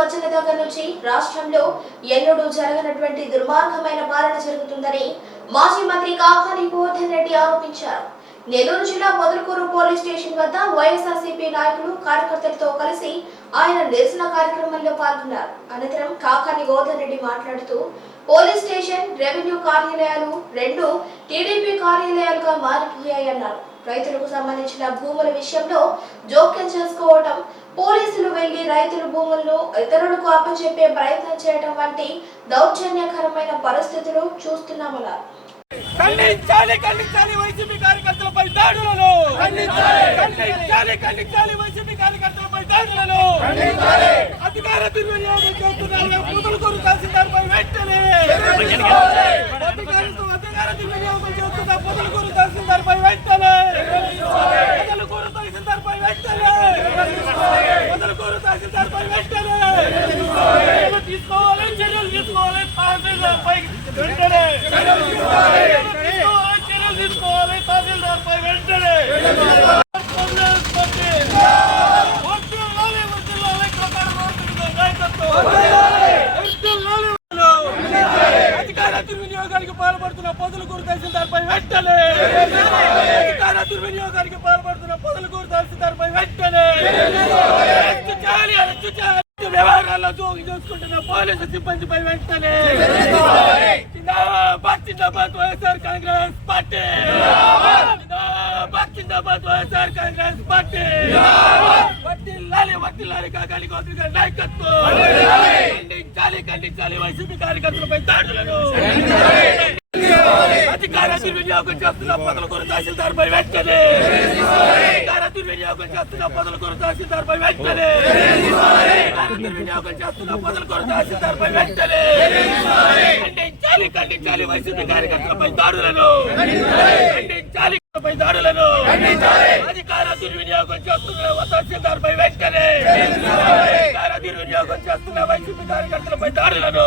వచ్చిన దగ్గర నుంచి రాష్ట్రంలో ఎన్నడూ జరగనటువంటి దుర్మార్గమైన పాలన జరుగుతుందని మాజీ మంత్రి కాకాని గోవర్ధన్ రెడ్డి ఆరోపించారు. నెల్లూరు జిల్లా మొదలకూరు పోలీస్ స్టేషన్ వద్ద వైఎస్ఆర్సీపీ నాయకులు కార్యకర్తలతో కలిసి ఆయన నిరసన కార్యక్రమంలో పాల్గొన్నారు. అనంతరం కాకాని గోవర్ధన్ రెడ్డి మాట్లాడుతూ పోలీస్ స్టేషన్ రెవెన్యూ కార్యాలయాలు రెండు టీడీపీ కార్యాలయాలుగా మారిపోయాయన్నారు. రైతులకు సంబంధించిన భూముల విషయంలో జోక్యం చేసుకోవటం పోలీసులు వెళ్ళి రైతుల భూములను ఇతరులకు అప్పచెప్పే ప్రయత్నం చేయడం వంటి దౌర్జన్యకరమైన పరిస్థితులు చూస్తున్నామన్నారు. ఖండించాలి ఖండించాలి వైసీపీ కార్యకర్తలపై దాడులను! ఖండించాలి! ఖండించాలి వైసీపీ కార్యకర్తలపై దాడులను! అధికార దుర్వినియోగం చేస్తున్నారు ముదలకూరు తహసీల్దార్పై వెంటనే అధికారులతో అధికార దుర్వినియోగం చేస్తున్న ముదలకూరు తహసీల్దార్పై వెంటనే ముదలకూరు తహసీల్దార్పై వెంటనే ముదలకూరు తహసీల్దార్పై వెంటనే చర్యలు తీసుకోవాలి చర్యలు తీసుకోవాలి తహసీల్దార్పై వెంటనే చర్యలు తీసుకోవాలి చర్యలు తీసుకోవాలి తహసీల్దార్పై వెంటనే కాంగ్రెస్ పార్టీ వర్ధిల్లాలి, వర్ధిల్లాలి, కాకాని గోవర్ధన్ నాయకత్వం. వర్ధిల్లాలి, వర్ధిల్లాలి. అధికార దుర్వినియోగానికి పాల్పడుతున్న పొదలకూరు తహసీల్దార్పై వెంటనే! అధికార దుర్వినియోగానికి పాల్పడుతున్న పొదలకూరు తహసీల్దార్పై వెంటనే! వ్యవహారాల్లో జోగి చేసుకుంటున్న పోలీసు సిబ్బందిపై వెంటనే! జిందాబాద్ వైఎస్ఆర్ కాంగ్రెస్ పార్టీ! జిందాబాద్ వైఎస్ఆర్ కాంగ్రెస్ పార్టీ! వర్ధిల్లాలి వర్ధిల్లాలి కాకాలి గోత్రి నాయకత్వం! ఖండించాలి ఖండించాలి వైసీపీ కార్యకర్తలపై దాడులను! అధికార దుర్వినియోగం చేస్తున్న పొదలకూరు తహసీల్దార్పై వెంటనే. అధికార దుర్వినియోగం చేస్తున్న పొదలకూరు తహసీల్దార్పై వెంటనే. అధికార దుర్వినియోగం చేస్తున్న పొదలకూరు తహసీల్దార్పై వెంటనే. ఖండించాలి ఖండించాలి వైసీపీ కార్యకర్తలపై దాడులను. ఖండించాలి పై దాడులను. అధికార దుర్వినియోగం చేస్తున్న తహసీల్దార్పై వెంటనే. అధికార దుర్వినియోగం చేస్తున్న వైసీపీ కార్యకర్తలపై దాడులను.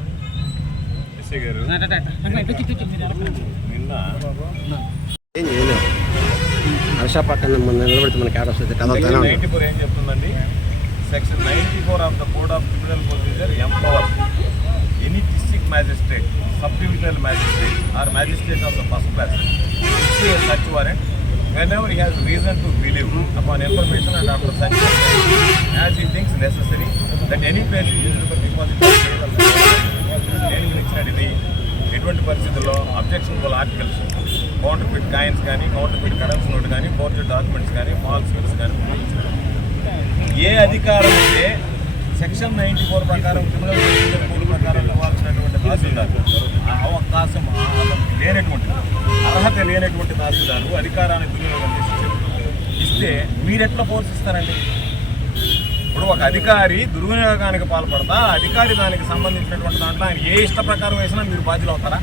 ఎస్ఐ గారు నిన్న ఏం చేయలేము హర్షాపట్టణం ముందు నిలబడితే మనకి ఆడ వస్తుంది. నైన్టీ ఫోర్ ఏం చెప్తుందండి? Section ninety four of the code of criminal procedure empower any district magistrate sub divisional magistrate or magistrate of the first class. Search warrant. Whenever he has reason to believe upon information and after such as he thinks necessary that any place is చేసినది ఎటువంటి పరిస్థితుల్లో objectionable articles counterfeit coins కానీ counterfeit currency note కానీ forged documents కానీ false bills కానీ ఏ అధికారం అయితే సెక్షన్ నైంటీ ఫోర్ ప్రకారం క్రిమినల్ ప్రొసీజర్ కోడ్ ప్రకారం ఇవ్వాల్సినటువంటి తహసీల్దారు అవకాశం లేనటువంటి అర్హత లేనటువంటి తహసీల్దారు అధికారాన్ని దుర్వినియోగం చేసి ఇస్తే మీరెట్లా ఫోర్స్ ఇస్తారండి ఇప్పుడు ఒక అధికారి దుర్వినియోగానికి పాల్పడతా అధికారి దానికి సంబంధించినటువంటి దాంట్లో ఆయన ఏ ఇష్ట ప్రకారం వేసినా మీరు బాధ్యులు అవుతారా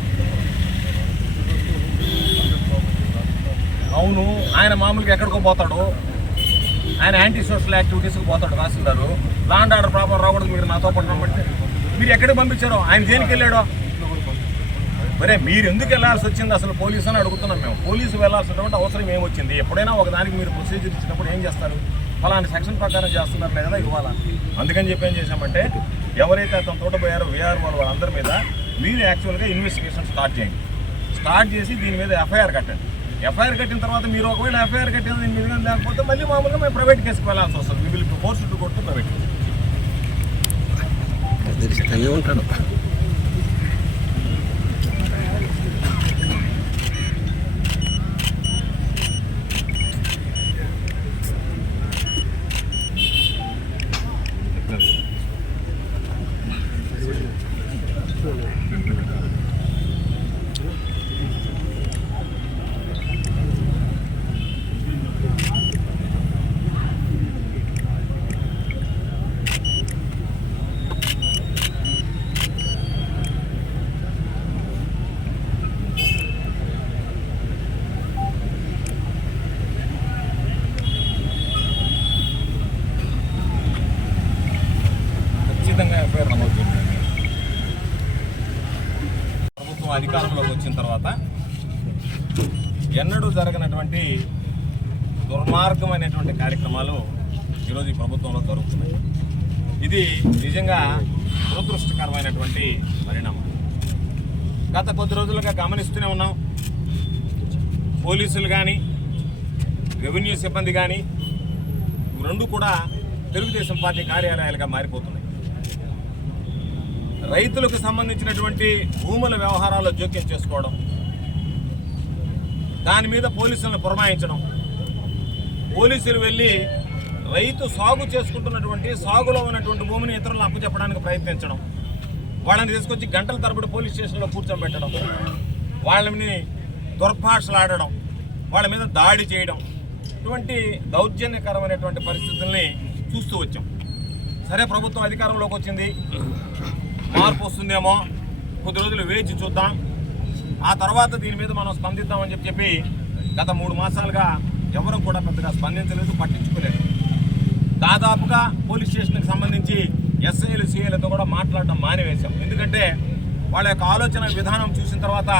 అవును ఆయన మామూలుగా ఎక్కడికో పోతాడు. ఆయన యాంటీ సోషల్ యాక్టివిటీస్కి పోతాడు రాసిండారు లాండ్ ఆర్డర్ ప్రాబ్లం రాకూడదు మీరు నాతో పాటు రమ్మంటే. మీరు ఎక్కడికి పంపించారో? ఆయన దేనికి వెళ్ళాడో? మరే మీరు ఎందుకు వెళ్ళాల్సి వచ్చింది? అసలు పోలీసు అని అడుగుతున్నాం మేము. పోలీసు వెళ్ళాల్సినటువంటి అవసరం ఏమొచ్చింది? ఎప్పుడైనా ఒక దానికి మీరు ప్రొసీజర్ ఇచ్చినప్పుడు ఏం చేస్తారు? ఫలాని సెక్షన్ ప్రకారం చేస్తున్నారు లేదా ఇవ్వాలా? అందుకని చెప్పి ఏం చేశామంటే ఎవరైతే అతను తోట పోయారో వీఆర్ వాళ్ళు వాళ్ళందరి మీద మీరు యాక్చువల్గా ఇన్వెస్టిగేషన్ స్టార్ట్ చేయండి. స్టార్ట్ చేసి దీని మీద ఎఫ్ఐఆర్ కట్టండి. ఎఫ్ఐఆర్ కట్టిన తర్వాత మీరు ఒకవేళ ఎఫ్ఐఆర్ కట్టిన దీని మీద లేకపోతే మళ్ళీ మామూలుగా మేము ప్రైవేట్ కేసుకు వెళ్ళాల్సి వస్తుంది. మీ విల్ ఫోర్స్ కొట్టు ప్రైవేట్ కేసు ఉంటాడు. అధికారంలోకి వచ్చిన తర్వాత ఎన్నడూ జరగనటువంటి దుర్మార్గమైనటువంటి కార్యక్రమాలు ఈరోజు ఈ ప్రభుత్వంలో జరుగుతున్నాయి. ఇది నిజంగా దురదృష్టకరమైనటువంటి పరిణామం. గత కొద్ది రోజులుగా గమనిస్తూనే ఉన్నాం. పోలీసులు కానీ రెవెన్యూ సిబ్బంది కానీ రెండు కూడా తెలుగుదేశం పార్టీ కార్యాలయాలుగా మారిపోతున్నాయి. రైతులకు సంబంధించినటువంటి భూముల వ్యవహారాల్లో జోక్యం చేసుకోవడం దాని మీద పోలీసులను పురమాయించడం. పోలీసులు వెళ్ళి రైతు సాగు చేసుకుంటున్నటువంటి సాగులో ఉన్నటువంటి భూమిని ఇతరులను అప్పచెప్పడానికి ప్రయత్నించడం వాళ్ళని తీసుకొచ్చి గంటల తరబడి పోలీస్ స్టేషన్లో కూర్చోబెట్టడం వాళ్ళని దుర్భాషలాడడం వాళ్ళ మీద దాడి చేయడం ఇటువంటి దౌర్జన్యకరమైనటువంటి పరిస్థితుల్ని చూస్తూ వచ్చాం. సరే ప్రభుత్వం అధికారంలోకి వచ్చింది. మార్పు వస్తుందేమో కొద్ది రోజులు వేచి చూద్దాం. ఆ తర్వాత దీని మీద మనం స్పందిద్దామని చెప్పి చెప్పి గత మూడు మాసాలుగా ఎవరు కూడా పెద్దగా స్పందించలేదు పట్టించుకోలేదు. దాదాపుగా పోలీస్ స్టేషన్కి సంబంధించి ఎస్ఐలు సిఐలతో కూడా మాట్లాడడం మానేవేశాం. ఎందుకంటే వాళ్ళ యొక్క ఆలోచన విధానం చూసిన తర్వాత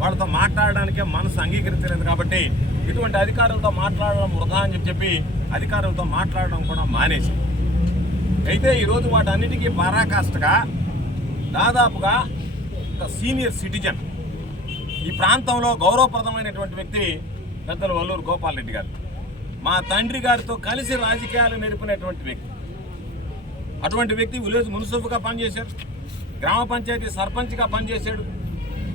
వాళ్ళతో మాట్లాడడానికే మనసు అంగీకరించలేదు కాబట్టి ఇటువంటి అధికారులతో మాట్లాడడం వృధా అని చెప్పి చెప్పి అధికారులతో మాట్లాడడం కూడా మానేశాం. అయితే ఈరోజు వాటన్నిటికీ పరాకాష్ఠగా దాదాపుగా ఒక సీనియర్ సిటిజన్ ఈ ప్రాంతంలో గౌరవప్రదమైనటువంటి వ్యక్తి పెద్దలు వల్లూరు గోపాల్ రెడ్డి గారు. మా తండ్రి గారితో కలిసి రాజకీయాలు నేర్పినటువంటి వ్యక్తి. అటువంటి వ్యక్తి విలేజ్ మున్సిపల్గా పనిచేశాడు గ్రామ పంచాయతీ సర్పంచ్గా పనిచేశాడు.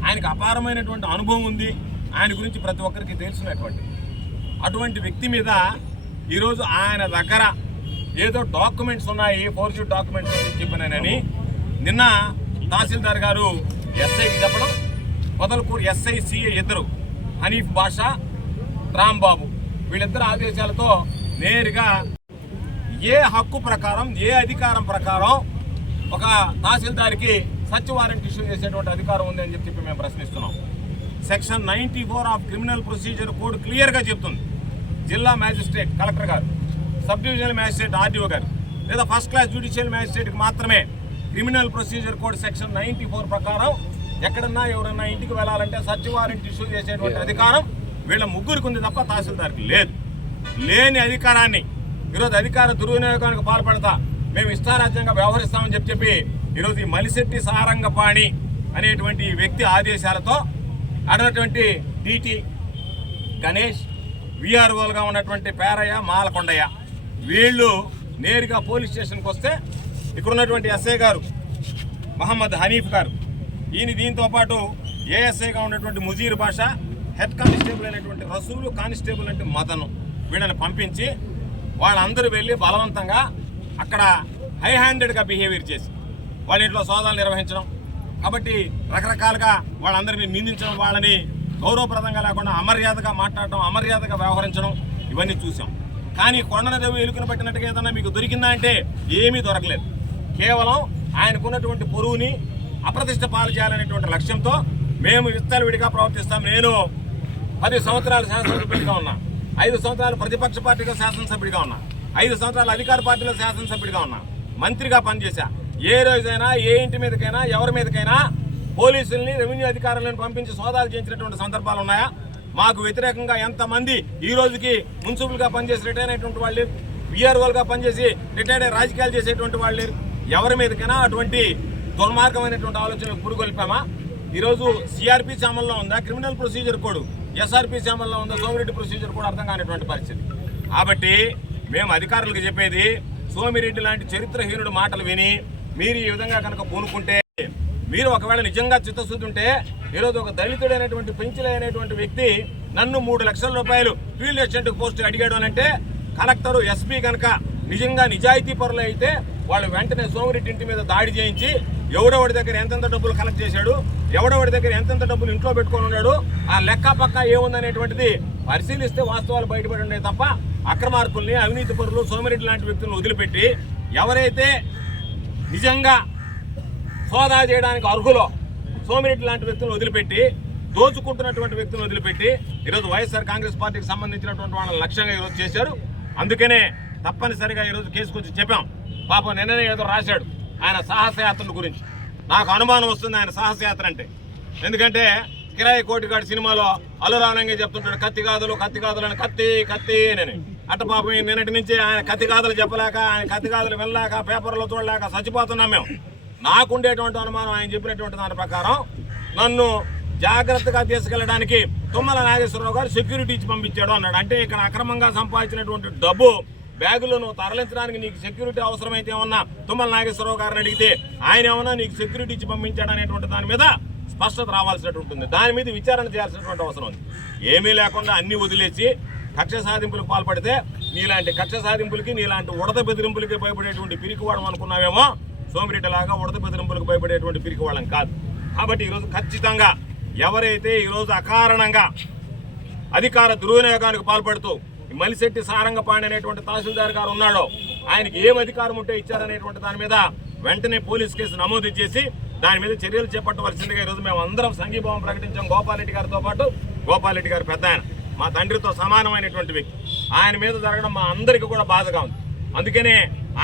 ఆయనకు అపారమైనటువంటి అనుభవం ఉంది. ఆయన గురించి ప్రతి ఒక్కరికి తెలిసినటువంటి అటువంటి వ్యక్తి మీద ఈరోజు ఆయన దగ్గర ఏదో డాక్యుమెంట్స్ ఉన్నాయి ఫోర్జీ డాక్యుమెంట్స్ చెప్పినానని నిన్న తహసీల్దార్ గారు ఎస్ఐకి చెప్పడం మొదలుకూరు ఎస్ఐ సిఐ ఇద్దరు హనీఫ్ బాషా రాంబాబు. వీళ్ళిద్దరు ఆదేశాలతో నేరుగా ఏ హక్కు ప్రకారం ఏ అధికారం ప్రకారం ఒక తహసీల్దార్కి సచ్ వారెంట్ ఇష్యూ చేసేటువంటి అధికారం ఉంది అని చెప్పి మేము ప్రశ్నిస్తున్నాం. Section ninety four of criminal procedure code క్లియర్గా చెప్తుంది. జిల్లా మ్యాజిస్ట్రేట్ కలెక్టర్ గారు సబ్ డివిజనల్ మ్యాజిస్ట్రేట్ ఆర్డీఓ గారు లేదా ఫస్ట్ క్లాస్ జ్యుడిషియల్ మ్యాజిస్ట్రేట్కి మాత్రమే criminal procedure code section ninety four ప్రకారం ఎక్కడన్నా ఎవరన్నా ఇంటికి వెళ్ళాలంటే సచ్ వారెంట్ ఇష్యూ చేసేటువంటి అధికారం వీళ్ళ ముగ్గురికి ఉంది తప్ప తహసీల్దార్కి లేదు. లేని అధికారాన్ని ఈరోజు అధికార దుర్వినియోగానికి పాల్పడతా మేము ఇష్టారాజ్యంగా వ్యవహరిస్తామని చెప్పి చెప్పి ఈరోజు ఈ మలిశెట్టి సారంగపాణి అనేటువంటి వ్యక్తి ఆదేశాలతో అడినటువంటి డిటి గణేష్ విఆర్ఓలుగా ఉన్నటువంటి పేరయ్య మాలకొండయ్య వీళ్ళు నేరుగా పోలీస్ స్టేషన్కి వస్తే ఇక్కడ ఉన్నటువంటి ఎస్ఐ గారు మహమ్మద్ హనీఫ్ గారు ఈయన దీంతో పాటు ఏఎస్ఐగా ఉన్నటువంటి ముజీర్ భాష హెడ్ కానిస్టేబుల్ అయినటువంటి రసూలు కానిస్టేబుల్ అంటే మదను వీళ్ళని పంపించి వాళ్ళందరూ వెళ్ళి బలవంతంగా అక్కడ హై హ్యాండెడ్గా బిహేవియర్ చేసి వాళ్ళ ఇంట్లో సోదాలు నిర్వహించడం. కాబట్టి రకరకాలుగా వాళ్ళందరినీ నిందించడం వాళ్ళని గౌరవప్రదంగా లేకుండా అమర్యాదగా మాట్లాడడం అమర్యాదగా వ్యవహరించడం ఇవన్నీ చూసాం. కానీ కొండనదేవి ఎలుకను పట్టినట్టుగా ఏదన్నా మీకు దొరికిందా అంటే ఏమీ దొరకలేదు. కేవలం ఆయనకున్నటువంటి పొరువుని అప్రతిష్ట పాలు చేయాలనేటువంటి లక్ష్యంతో మేము విడిగా ప్రవర్తిస్తాం. నేను పది సంవత్సరాలు శాసనసభ్యుడిగా ఉన్నా. ఐదు సంవత్సరాలు ప్రతిపక్ష పార్టీలో శాసనసభ్యుడిగా ఉన్నా. ఐదు సంవత్సరాలు అధికార పార్టీలో శాసనసభ్యుడిగా ఉన్నా. మంత్రిగా పనిచేశా. ఏ రోజైనా ఏ ఇంటి మీదకైనా ఎవరి మీదకైనా పోలీసుల్ని రెవెన్యూ అధికారులను పంపించి సోదాలు చేయించినటువంటి సందర్భాలు ఉన్నాయా? మాకు వ్యతిరేకంగా ఎంతమంది ఈ రోజుకి మున్సిపల్గా పనిచేసి రిటైర్ అయినటువంటి వాళ్ళు విఆర్ఓలుగా పనిచేసి రిటైర్డ్ అయ్యి రాజకీయాలు చేసేటువంటి వాళ్ళు లేరు. ఎవరి మీదకైనా అటువంటి దుర్మార్గమైనటువంటి ఆలోచనలు పురుగొల్పామా? ఈరోజు సిఆర్పి అమల్లో ఉందా? క్రిమినల్ ప్రొసీజర్ కోడ్ ఎస్ఆర్పి అమల్లో ఉందా? సోమిరెడ్డి ప్రొసీజర్ కూడా అర్థం కానిటువంటి పరిస్థితి. కాబట్టి మేము అధికారులకు చెప్పేది సోమిరెడ్డి లాంటి చరిత్రహీనుడు మాటలు విని మీరు ఈ విధంగా కనుక పూనుకుంటే మీరు ఒకవేళ నిజంగా చిత్తశుద్ధి ఉంటే ఈరోజు ఒక దళితుడైనటువంటి పెంచులైనటువంటి వ్యక్తి నన్ను మూడు లక్షల రూపాయలు ఫీల్డ్ అసిస్టెంట్ పోస్ట్ అడిగాడు అని అంటే కలెక్టర్ ఎస్పీ కనుక నిజంగా నిజాయితీ పరులు అయితే వాళ్ళు వెంటనే సోమిరెడ్డి ఇంటి మీద దాడి చేయించి ఎవడెవడి దగ్గర ఎంతెంత డబ్బులు కలెక్ట్ చేశాడు ఎవడెవడి దగ్గర ఎంతెంత డబ్బులు ఇంట్లో పెట్టుకొని ఉన్నాడు ఆ లెక్క పక్క ఏముందనేటువంటిది పరిశీలిస్తే వాస్తవాలు బయటపడి ఉన్నాయి తప్ప అక్రమార్కుల్ని అవినీతి పరులు సోమిరెడ్డి లాంటి వ్యక్తులను వదిలిపెట్టి ఎవరైతే నిజంగా సోదా చేయడానికి అర్హులో సోమిరెడ్డి లాంటి వ్యక్తులను వదిలిపెట్టి దోచుకుంటున్నటువంటి వ్యక్తులను వదిలిపెట్టి ఈరోజు వైఎస్ఆర్ కాంగ్రెస్ పార్టీకి సంబంధించినటువంటి వాళ్ళని లక్ష్యంగా ఈరోజు చేశారు. అందుకనే తప్పనిసరిగా ఈరోజు కేసు గురించి చెప్పాం. పాపం నిన్ననే ఏదో రాశాడు ఆయన సాహసయాత్రల గురించి. నాకు అనుమానం వస్తుంది ఆయన సాహసయాత్ర అంటే. ఎందుకంటే కిరాయి కోటిగాడు సినిమాలో అల్లురానంగా చెప్తుంటాడు కత్తి గాదులు కత్తి గాదులు అని కత్తి కత్తి అని అట్ట పాపం నిన్నటి నుంచి ఆయన కత్తి గాదులు చెప్పలేక ఆయన కత్తి గాదులు వెళ్ళలేక పేపర్లో చూడలేక చచ్చిపోతున్నాం మేము. నాకుండేటువంటి అనుమానం ఆయన చెప్పినటువంటి దాని ప్రకారం నన్ను జాగ్రత్తగా తీసుకెళ్ళడానికి తుమ్మల నాగేశ్వరరావు గారు సెక్యూరిటీ ఇచ్చి పంపించాడు అన్నాడు. అంటే ఇక్కడ అక్రమంగా సంపాదించినటువంటి డబ్బు బ్యాగులను తరలించడానికి నీకు సెక్యూరిటీ అవసరమైతే ఏమన్నా తుమ్మల నాగేశ్వరరావు గారిని అడిగితే ఆయన ఏమన్నా నీకు సెక్యూరిటీ ఇచ్చి పంపించాడనేటువంటి దాని మీద స్పష్టత రావాల్సినటువంటి ఉంటుంది. దాని మీద విచారణ చేయాల్సినటువంటి అవసరం ఉంది. ఏమీ లేకుండా అన్ని వదిలేసి కక్ష సాధింపులకు పాల్పడితే నీలాంటి కక్ష సాధింపులకి నీలాంటి ఉడత బెదిరింపులకి భయపడేటువంటి పిరికివాడం అనుకున్నావేమో సోమిరెడ్డిలాగా ఉడత బెదిరింపులకు భయపడేటువంటి పిరికివాళ్ళం కాదు. కాబట్టి ఈరోజు ఖచ్చితంగా ఎవరైతే ఈరోజు అకారణంగా అధికార దుర్వినియోగానికి పాల్పడుతూ మలిశెట్టి సారంగపాణి అనేటువంటి తహసీల్దార్ గారు ఉన్నాడో. ఆయనకి ఏం అధికారం ఉంటే ఇచ్చారనేటువంటి దాని మీద వెంటనే పోలీస్ కేసు నమోదు చేసి దాని మీద చర్యలు చేపట్టవలసిందిగా ఈరోజు మేము అందరం సంఘీభావం ప్రకటించాం గోపాలరెడ్డి గారితో పాటు. గోపాలరెడ్డి గారు పెద్ద ఆయన. మా తండ్రితో సమానమైనటువంటి వ్యక్తి. ఆయన మీద జరగడం మా అందరికీ కూడా బాధగా ఉంది. అందుకనే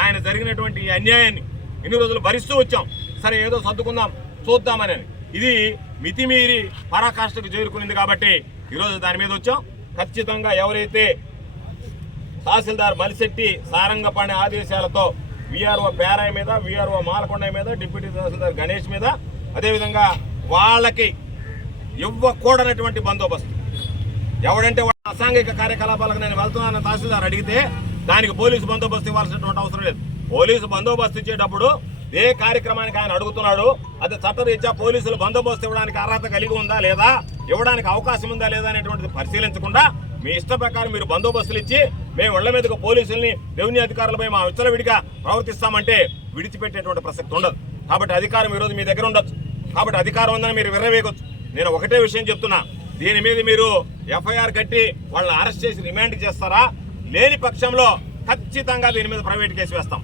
ఆయన జరిగినటువంటి ఈ అన్యాయాన్ని ఇన్ని రోజులు భరిస్తూ వచ్చాం. సరే ఏదో సర్దుకుందాం చూద్దామని. ఇది మితిమీరి పరాకాష్ఠకు చేరుకునింది కాబట్టి ఈరోజు దాని మీద వచ్చాం. ఖచ్చితంగా ఎవరైతే తహసీల్దార్ మలిశెట్టి సారంగపాణి ఆదేశాలతో విఆర్ఓ పేరాయ్ మీద విఆర్ఓ మాలకొండ మీద డిప్యూటీ తహసీల్దార్ గణేష్ మీద అదేవిధంగా వాళ్ళకి ఇవ్వకూడనటువంటి బందోబస్తు. ఎవడంటే అసాంఘిక కార్యకలాపాలకు నేను వెళ్తున్నాను తహసీల్దార్ అడిగితే దానికి పోలీసు బందోబస్తు ఇవ్వాల్సినటువంటి అవసరం లేదు. పోలీసు బందోబస్తు ఇచ్చేటప్పుడు ఏ కార్యక్రమానికి ఆయన అడుగుతున్నాడు. అది చట్టరీత్యా పోలీసులు బందోబస్తు ఇవ్వడానికి అర్హత కలిగి ఉందా లేదా? ఇవ్వడానికి అవకాశం ఉందా లేదా అనేటువంటిది పరిశీలించకుండా మీ ఇష్ట ప్రకారం మీరు బందోబస్తులు ఇచ్చి మేము ఇళ్ళ మీదకు పోలీసుల్ని రెవెన్యూ అధికారులపై మా విచ్చలవిడిగా ప్రవర్తిస్తామంటే విడిచిపెట్టేటువంటి ప్రసక్తి ఉండదు. కాబట్టి అధికారం ఈరోజు మీ దగ్గర ఉండొచ్చు. కాబట్టి అధికారం ఉందని మీరు విర్రవేయకొచ్చు నేను ఒకటే విషయం చెప్తున్నా. దీని మీద మీరు ఎఫ్ఐఆర్ కట్టి వాళ్ళని అరెస్ట్ చేసి రిమాండ్ చేస్తారా? లేని పక్షంలో ఖచ్చితంగా దీని మీద ప్రైవేట్ కేసు వేస్తాం.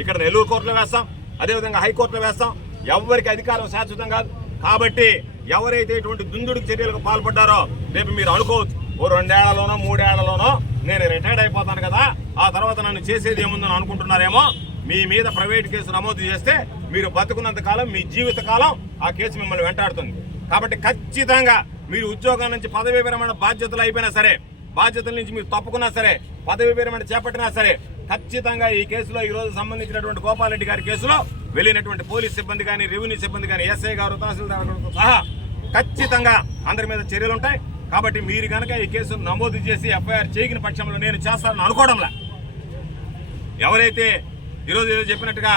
ఇక్కడ నెల్లూరు కోర్టులో వేస్తాం. అదేవిధంగా హైకోర్టులో వేస్తాం. ఎవరికి అధికారం శాశ్వతం కాదు. కాబట్టి ఎవరైతే ఇటువంటి దుందుడికి చర్యలకు పాల్పడ్డారో రేపు మీరు అనుకోవచ్చు. ఓ రెండేళ్ళలోనో మూడేళ్ళలోనో నేను రిటైర్డ్ అయిపోతాను కదా ఆ తర్వాత నన్ను చేసేది ఏముందని అనుకుంటున్నారేమో మీ మీద ప్రైవేట్ కేసు నమోదు చేస్తే మీరు బతుకున్నంత కాలం మీ జీవిత కాలం ఆ కేసు మిమ్మల్ని వెంటాడుతుంది. కాబట్టి ఖచ్చితంగా మీరు ఉద్యోగం నుంచి పదవీ విరమణ బాధ్యతలు అయిపోయినా సరే బాధ్యతల నుంచి మీరు తప్పుకున్నా సరే పదవీ విరమణ చేపట్టినా సరే ఖచ్చితంగా ఈ కేసులో ఈ రోజు సంబంధించినటువంటి గోపాలరెడ్డి గారి కేసులో వెళ్ళినటువంటి పోలీస్ సిబ్బంది కానీ రెవెన్యూ సిబ్బంది కానీ ఎస్ఐ గారు తహసీల్దార్ సహా ఖచ్చితంగా అందరి మీద చర్యలు ఉంటాయి కాబట్టి మీరు కనుక ఈ కేసు నమోదు చేసి ఎఫ్ఐఆర్ చేయని పక్షంలో నేను చేస్తానని అనుకోవడంలా. ఎవరైతే ఈరోజు ఏదో చెప్పినట్టుగా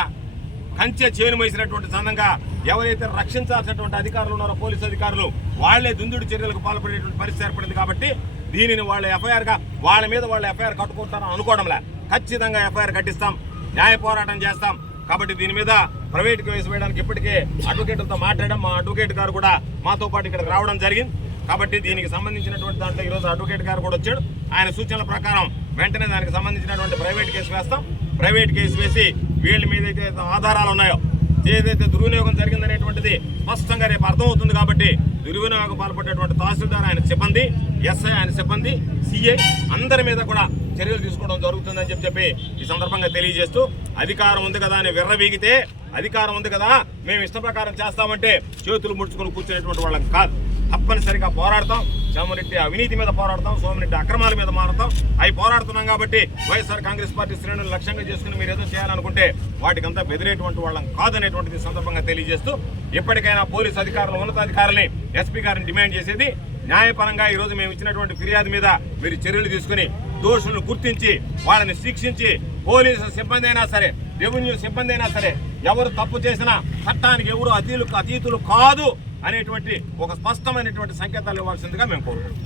కంచె చేను వేసినటువంటి సందంగా ఎవరైతే రక్షించాల్సినటువంటి అధికారులు ఉన్నారో పోలీసు అధికారులు వాళ్ళే దుందుడు చర్యలకు పాల్పడేటువంటి పరిస్థితి ఏర్పడింది కాబట్టి దీనిని వాళ్ళ ఎఫ్ఐఆర్గా వాళ్ళ మీద వాళ్ళ ఎఫ్ఐఆర్ కట్టుకుంటారని అనుకోవడంలే. ఖచ్చితంగా ఎఫ్ఐఆర్ కట్టిస్తాం న్యాయ పోరాటం చేస్తాం. కాబట్టి దీని మీద ప్రైవేట్ కేసు వేయడానికి ఇప్పటికే అడ్వకేట్లతో మాట్లాడడం మా అడ్వకేట్ గారు కూడా మాతో పాటు ఇక్కడికి రావడం జరిగింది. కాబట్టి దీనికి సంబంధించినటువంటి దాంట్లో ఈరోజు అడ్వకేట్ గారు కూడా వచ్చాడు. ఆయన సూచనల ప్రకారం వెంటనే దానికి సంబంధించినటువంటి ప్రైవేట్ కేసు వేస్తాం. ప్రైవేట్ కేసు వేసి వీళ్ళ మీద అయితే ఆధారాలు ఉన్నాయో ఏదైతే దుర్వినియోగం జరిగిందనేటువంటిది స్పష్టంగా రేపు అర్థమవుతుంది కాబట్టి దుర్వినియోగం పాల్పడేటువంటి తహసీల్దార్ ఆయన సిబ్బంది ఎస్ఐ ఆయన సిబ్బంది సిఐ అందరి మీద కూడా చర్యలు తీసుకోవడం జరుగుతుందని చెప్పి చెప్పి ఈ సందర్భంగా తెలియజేస్తూ అధికారం ఉంది కదా అని విర్రవీగితే అధికారం ఉంది కదా మేము ఇష్ట ప్రకారం చేస్తామంటే చేతులు ముడుచుకొని కూర్చునేటువంటి వాళ్ళం కాదు. తప్పనిసరిగా పోరాడతాం. సోమిరెడ్డి అవినీతి మీద పోరాడతాం సోమిరెడ్డి అక్రమాల మీద మారతాం. అవి పోరాడుతున్నాం కాబట్టి వైఎస్ఆర్ కాంగ్రెస్ పార్టీ శ్రేణులు లక్ష్యంగా చేసుకుని మీరు ఏదో చేయాలనుకుంటే వాటికంతా బెదిరేటువంటి వాళ్ళం కాదనేటువంటిది సందర్భంగా తెలియజేస్తూ ఎప్పటికైనా పోలీసు అధికారులు ఉన్నతాధికారులని ఎస్పీ గారిని డిమాండ్ చేసేది న్యాయపరంగా ఈరోజు మేము ఇచ్చినటువంటి ఫిర్యాదు మీద మీరు చర్యలు తీసుకుని దోషులను గుర్తించి వాళ్ళని శిక్షించి పోలీసు సిబ్బంది అయినా సరే రెవెన్యూ సిబ్బంది అయినా సరే ఎవరు తప్పు చేసినా చట్టానికి ఎవరు అతీలు అతీతులు కాదు. అనేటువంటి ఒక స్పష్టమైనటువంటి సంకేతాలు ఇవ్వాల్సిందిగా మేము కోరుకుంటున్నాం.